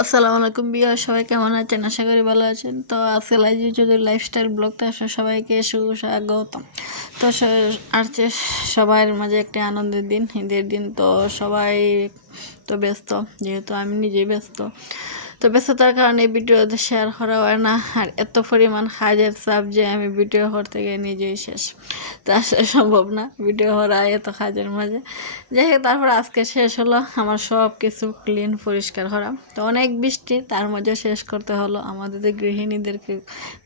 আসসালামু আলাইকুম বিয়া, সবাই কেমন আছেন? আশা করি ভালো আছেন। তো আজকে লাইজি যদি লাইফস্টাইল ব্লগতে আসলে সবাইকে সুস্বাগতম। তো আসছে সবার মাঝে একটি আনন্দের দিন, ঈদের দিন। তো সবাই তো ব্যস্ত, যেহেতু আমি নিজেই ব্যস্ত। তো ব্যস্ততার কারণে ভিডিও শেয়ার করা হয় না, আর এত পরিমাণ কাজের চাপ যে আমি ভিডিও করতে গিয়ে নিজেই শেষ। তো আসলে সম্ভব না ভিডিও করা এত কাজের মাঝে। যাই হোক, তারপর আজকে শেষ হলো আমার সব কিছু ক্লিন পরিষ্কার করা। তো অনেক বৃষ্টি, তার মধ্যে শেষ করতে হলো। আমাদের গৃহিণীদেরকে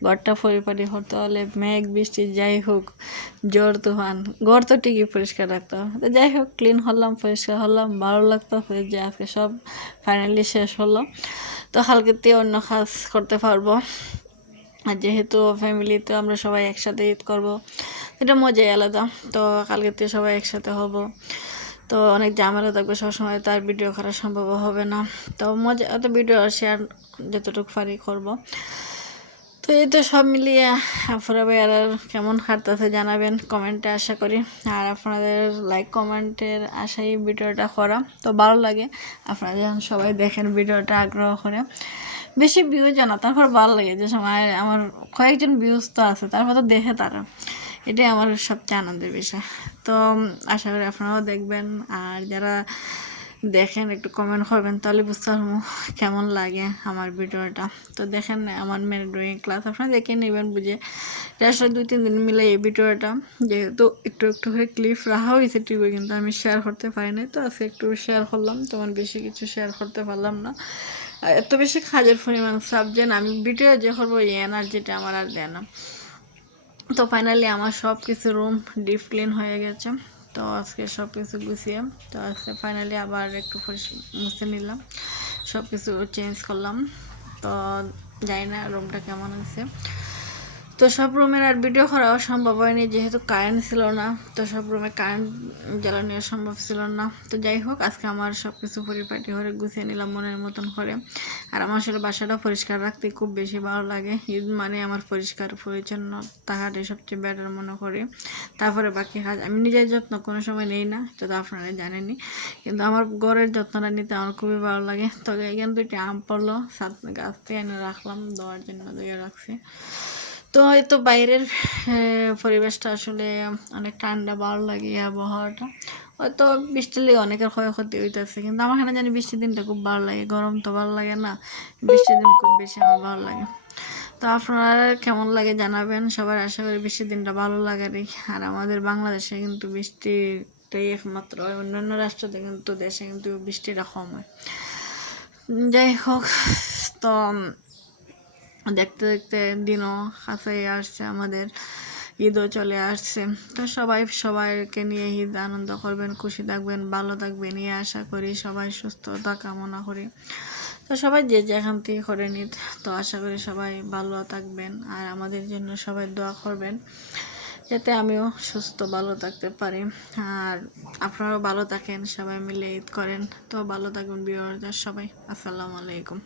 ঘরটা পরিপাটি করতে হলে মেঘ বৃষ্টি যাই হোক, ঝড় তুফান, ঘর তো ঠিকই পরিষ্কার রাখতে হবে। তো যাই হোক, ক্লিন হলাম, পরিষ্কার হলাম, ভালো লাগতো যে আজকে সব ফাইনালি শেষ হলো। তো কালকেতে অন্য কাজ করতে পারবো। আর যেহেতু ফ্যামিলিতে আমরা সবাই একসাথে ঈদ করবো, এটা মজাই আলাদা। তো কালকেতে সবাই একসাথে হব। তো অনেক ঝামেলা থাকবে, সবসময় তার ভিডিও করা সম্ভব হবে না। তো মজা, তো ভিডিও শেয়ার যতটুকু পারি করব। তো এই তো সব মিলিয়ে আপনারা ভাইয়ারা কেমন কাটতেছে জানাবেন কমেন্টে, আশা করি। আর আপনাদের লাইক কমেন্টের আশাই ভিডিওটা করা। তো ভালো লাগে আপনারা যখন সবাই দেখেন ভিডিওটা আগ্রহ করে। বেশি ভিউজ জানা, তারপর ভালো লাগে যে সময় আমার কয়েকজন ভিউজ তো আছে, তারপর তো দেখে তারা, এটাই আমার সবচেয়ে আনন্দের বিষয়। তো আশা করি আপনারাও দেখবেন, আর যারা দেখেন একটু কমেন্ট করবেন, তাহলে বুঝতে পারবো কেমন লাগে আমার ভিডিওটা। তো দেখেন আমার মেয়ের ড্রয়িং ক্লাস, আপনারা দেখে নেবেন বুঝে। আসলে 2-3 দিন মিলে এই ভিডিওটা, যেহেতু একটু একটু করে ক্লিপ রাখা হয়েছে টিউবে, কিন্তু আমি শেয়ার করতে পারি নাই। তো আজকে একটু শেয়ার করলাম, তেমন বেশি কিছু শেয়ার করতে পারলাম না। আর এত বেশি কাজের পরিমাণ সাবজেক্ট, আমি ভিডিও যে করবো এই এনার্জিটা আমার আর দেয় না। তো ফাইনালি আমার সব কিছু রুম ডিপ ক্লিন হয়ে গেছে। তো আজকে সব কিছু গুছিয়ে, তো আজকে ফাইনালি আবার একটু মুছে নিলাম, সব কিছু চেঞ্জ করলাম। তো জানি না রুমটা কেমন হয়েছে। তো সব রুমের আর ভিডিও করাও সম্ভব হয়নি, যেহেতু কারেন্ট ছিল না। তো সব রুমে কারেন্ট জ্বালানো সম্ভব ছিল না। তো যাই হোক, আজকে আমার সব কিছু পরিপাটি করে গুছিয়ে নিলাম মনের মতন করে। আর আমার আসলে বাসাটা পরিষ্কার রাখতে খুব বেশি ভালো লাগে। ঈদ মানে আমার পরিষ্কার পরিচ্ছন্ন থাকাটাই সবচেয়ে বেটার মনে করি। তারপরে বাকি কাজ আমি নিজের যত্ন কোনো সময় নেই না, তো আপনারা জানেনই। কিন্তু আমার ঘরের যত্নটা নিতে আমার খুবই ভালো লাগে। তবে এখান থেকে আম পড়লো, গাছ থেকে এনে রাখলাম, দেওয়ার জন্য দিয়ে রাখছি। তো এই তো বাইরের পরিবেশটা আসলে অনেক ঠান্ডা, ভালো লাগে আবহাওয়াটা। হয়তো বৃষ্টির লেগে অনেকের ক্ষয়ক্ষতি হইতেছে, কিন্তু আমার এখানে জানি বৃষ্টির দিনটা খুব ভালো লাগে। গরম তো ভালো লাগে না, বৃষ্টির দিন খুব বেশি আমার ভালো লাগে। তো আপনার কেমন লাগে জানাবেন। সবার আশা করি বৃষ্টির দিনটা ভালো লাগারই। আর আমাদের বাংলাদেশে কিন্তু বৃষ্টিটাই একমাত্র, অন্যান্য রাষ্ট্রতে কিন্তু দেশে কিন্তু বৃষ্টিটা কম হয়। যাই হোক, তো দেখতে দেখতে দিনও কাছে আসছে, আমাদের ঈদও চলে আসছে। তো সবাই সবাইকে নিয়ে ঈদ আনন্দ করবেন, খুশি থাকবেন, ভালো থাকবেন, এই আশা করি। সবাই সুস্থতা কামনা করি। তো সবাই যে যেখান থেকে করে নিত, তো আশা করি সবাই ভালো থাকবেন। আর আমাদের জন্য সবাই দোয়া করবেন, যাতে আমিও সুস্থ ভালো থাকতে পারি। আর আপনারাও ভালো থাকেন, সবাই মিলে ঈদ করেন। তো ভালো থাকবেন ভিউয়ারদের সবাই। আসসালামু আলাইকুম।